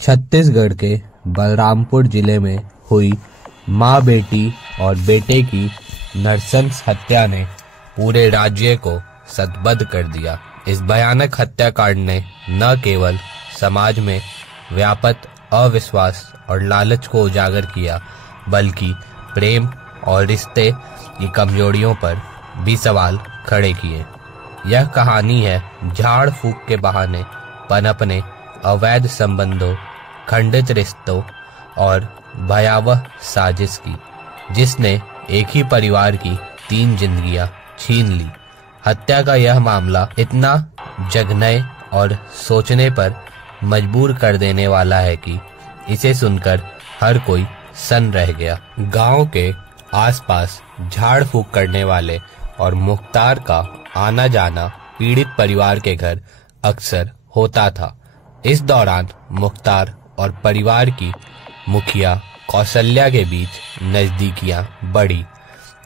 छत्तीसगढ़ के बलरामपुर जिले में हुई मां बेटी और बेटे की नृशंस हत्या ने पूरे राज्य को शतबद्ध कर दिया। इस भयानक हत्याकांड ने न केवल समाज में व्याप्त अविश्वास और लालच को उजागर किया, बल्कि प्रेम और रिश्ते की कमजोरियों पर भी सवाल खड़े किए। यह कहानी है झाड़ फूक के बहाने पनपने अवैध संबंधों, खंडित रिश्तों और भयावह साजिश की, जिसने एक ही परिवार की 3 जिंदगियां छीन ली। हत्या का यह मामला इतना जघन्य और सोचने पर मजबूर कर देने वाला है कि इसे सुनकर हर कोई सन्न रह गया। गांव के आसपास झाड़ फूक करने वाले और मुख्तार का आना जाना पीड़ित परिवार के घर अक्सर होता था। इस दौरान मुख्तार और परिवार की मुखिया कौशल्या के बीच नजदीकियां बढ़ी।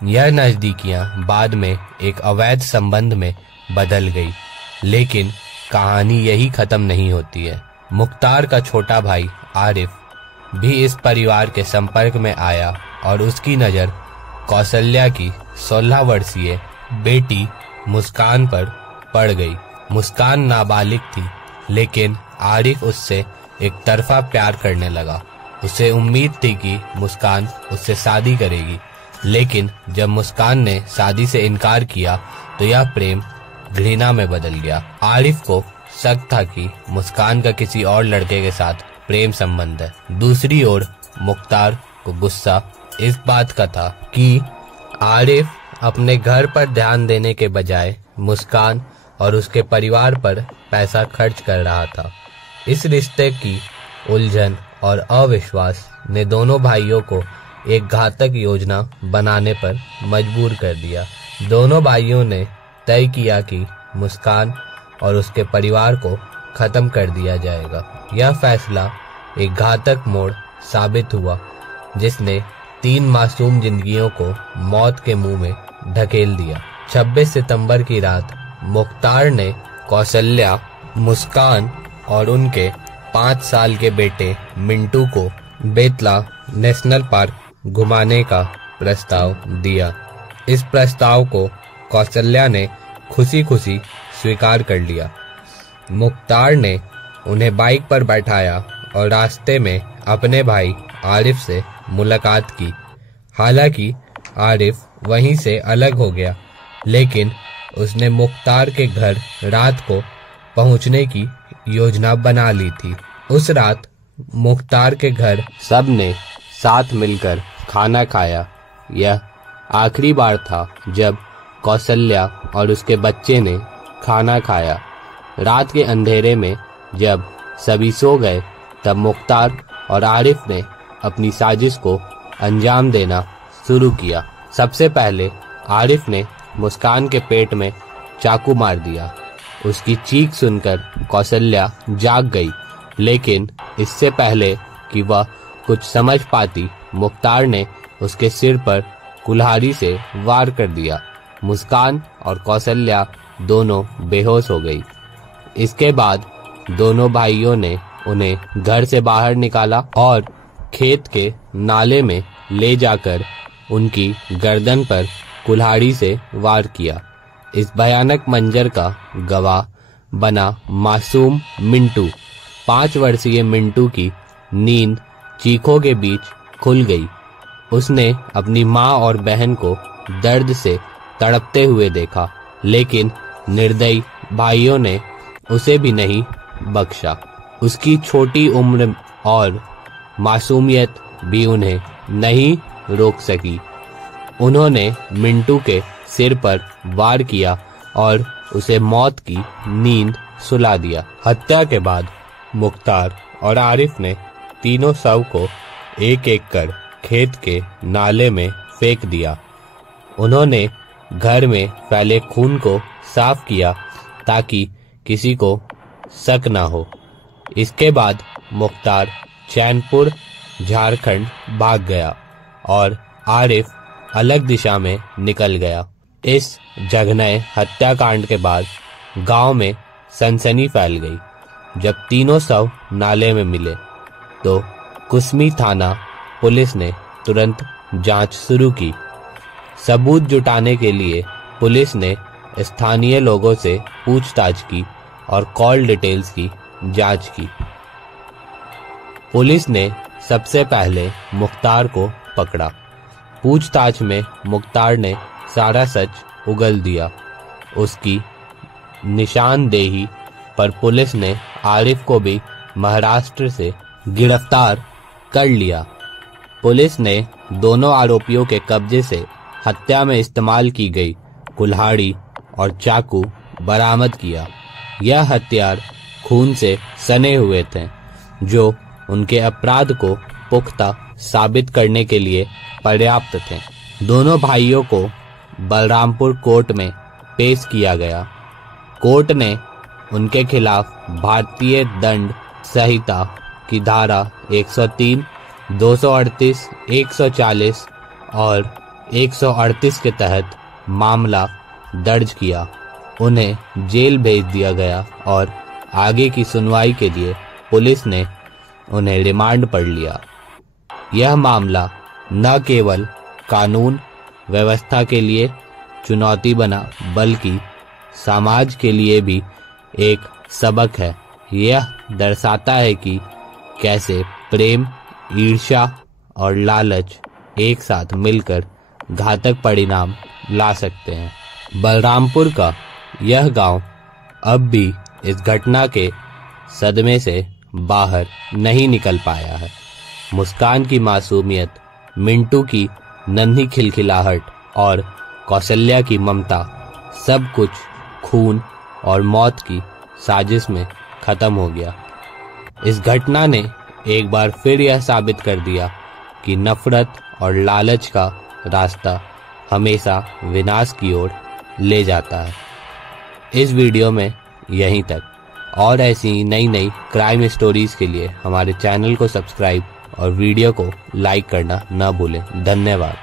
यह नजदीकियां बाद में एक अवैध संबंध में बदल गई, लेकिन कहानी यही खत्म नहीं होती है। मुख्तार का छोटा भाई आरिफ भी इस परिवार के संपर्क में आया और उसकी नज़र कौशल्या की 16 वर्षीय बेटी मुस्कान पर पड़ गई। मुस्कान नाबालिग थी, लेकिन आरिफ उससे एक तरफा प्यार करने लगा। उसे उम्मीद थी कि मुस्कान उससे शादी करेगी, लेकिन जब मुस्कान ने शादी से इनकार किया तो यह प्रेम घृणा में बदल गया। आरिफ को शक था कि मुस्कान का किसी और लड़के के साथ प्रेम संबंध है। दूसरी ओर मुख्तार को गुस्सा इस बात का था कि आरिफ अपने घर पर ध्यान देने के बजाय मुस्कान और उसके परिवार पर पैसा खर्च कर रहा था। इस रिश्ते की उलझन और अविश्वास ने दोनों भाइयों को एक घातक योजना बनाने पर मजबूर कर दिया। दोनों भाइयों ने तय किया कि मुस्कान और उसके परिवार को खत्म कर दिया जाएगा। यह फैसला एक घातक मोड़ साबित हुआ, जिसने 3 मासूम जिंदगियों को मौत के मुंह में ढकेल दिया। 26 सितंबर की रात मुख्तार ने कौशल्या, मुस्कान और उनके 5 साल के बेटे मिंटू को बेतला नेशनल पार्क घुमाने का प्रस्ताव दिया। इस प्रस्ताव को कौशल्या ने खुशी खुशी स्वीकार कर लिया। मुख्तार ने उन्हें बाइक पर बैठाया और रास्ते में अपने भाई आरिफ से मुलाकात की। हालांकि आरिफ वहीं से अलग हो गया, लेकिन उसने मुख्तार के घर रात को पहुंचने की योजना बना ली थी। उस रात मुख्तार के घर सबने साथ मिलकर खाना खाया। यह आखिरी बार था जब कौशल्या और उसके बच्चे ने खाना खाया। रात के अंधेरे में जब सभी सो गए, तब मुख्तार और आरिफ ने अपनी साजिश को अंजाम देना शुरू किया। सबसे पहले आरिफ ने मुस्कान के पेट में चाकू मार दिया। उसकी चीख सुनकर कौशल्या जाग गई, लेकिन इससे पहले कि वह कुछ समझ पाती, मुख्तार ने उसके सिर पर कुल्हाड़ी से वार कर दिया। मुस्कान और कौशल्या दोनों बेहोश हो गई। इसके बाद दोनों भाइयों ने उन्हें घर से बाहर निकाला और खेत के नाले में ले जाकर उनकी गर्दन पर कुल्हाड़ी से वार किया। इस भयानक मंजर का गवाह बना मासूम मिंटू। 5 वर्षीय मिंटू की नींद चीखों के बीच खुल गई। उसने अपनी माँ और बहन को दर्द से तड़पते हुए देखा, लेकिन निर्दयी भाइयों ने उसे भी नहीं बख्शा। उसकी छोटी उम्र और मासूमियत भी उन्हें नहीं रोक सकी। उन्होंने मिंटू के सिर पर वार किया और उसे मौत की नींद सुला दिया। हत्या के बाद मुख्तार और आरिफ ने तीनों शव को एक एक कर खेत के नाले में फेंक दिया। उन्होंने घर में फैले खून को साफ किया ताकि किसी को शक न हो। इसके बाद मुख्तार चैनपुर, झारखंड भाग गया और आरिफ अलग दिशा में निकल गया। इस जघन्य हत्याकांड के बाद गांव में सनसनी फैल गई। जब तीनों शव नाले में मिले तो कुसमी थाना पुलिस ने तुरंत जांच शुरू की। सबूत जुटाने के लिए पुलिस ने स्थानीय लोगों से पूछताछ की और कॉल डिटेल्स की जांच की। पुलिस ने सबसे पहले मुख्तार को पकड़ा। पूछताछ में मुख्तार ने सारा सच उगल दिया। उसकी निशानदेही पर पुलिस ने आरिफ को भी महाराष्ट्र से गिरफ्तार कर लिया। पुलिस ने दोनों आरोपियों के कब्जे से हत्या में इस्तेमाल की गई कुल्हाड़ी और चाकू बरामद किया। यह हथियार खून से सने हुए थे, जो उनके अपराध को पुख्ता साबित करने के लिए पर्याप्त थे। दोनों भाइयों को बलरामपुर कोर्ट में पेश किया गया। कोर्ट ने उनके खिलाफ भारतीय दंड संहिता की धारा 103, 238, 140 और 138 के तहत मामला दर्ज किया। उन्हें जेल भेज दिया गया और आगे की सुनवाई के लिए पुलिस ने उन्हें रिमांड पर लिया। यह मामला न केवल कानून व्यवस्था के लिए चुनौती बना, बल्कि समाज के लिए भी एक सबक है। यह दर्शाता है कि कैसे प्रेम, ईर्ष्या और लालच एक साथ मिलकर घातक परिणाम ला सकते हैं। बलरामपुर का यह गांव अब भी इस घटना के सदमे से बाहर नहीं निकल पाया है। मुस्कान की मासूमियत, मिंटू की नन्ही खिलखिलाहट और कौशल्या की ममता, सब कुछ खून और मौत की साजिश में खत्म हो गया। इस घटना ने एक बार फिर यह साबित कर दिया कि नफरत और लालच का रास्ता हमेशा विनाश की ओर ले जाता है। इस वीडियो में यहीं तक। और ऐसी नई नई क्राइम स्टोरीज के लिए हमारे चैनल को सब्सक्राइब और वीडियो को लाइक करना न भूलें। धन्यवाद।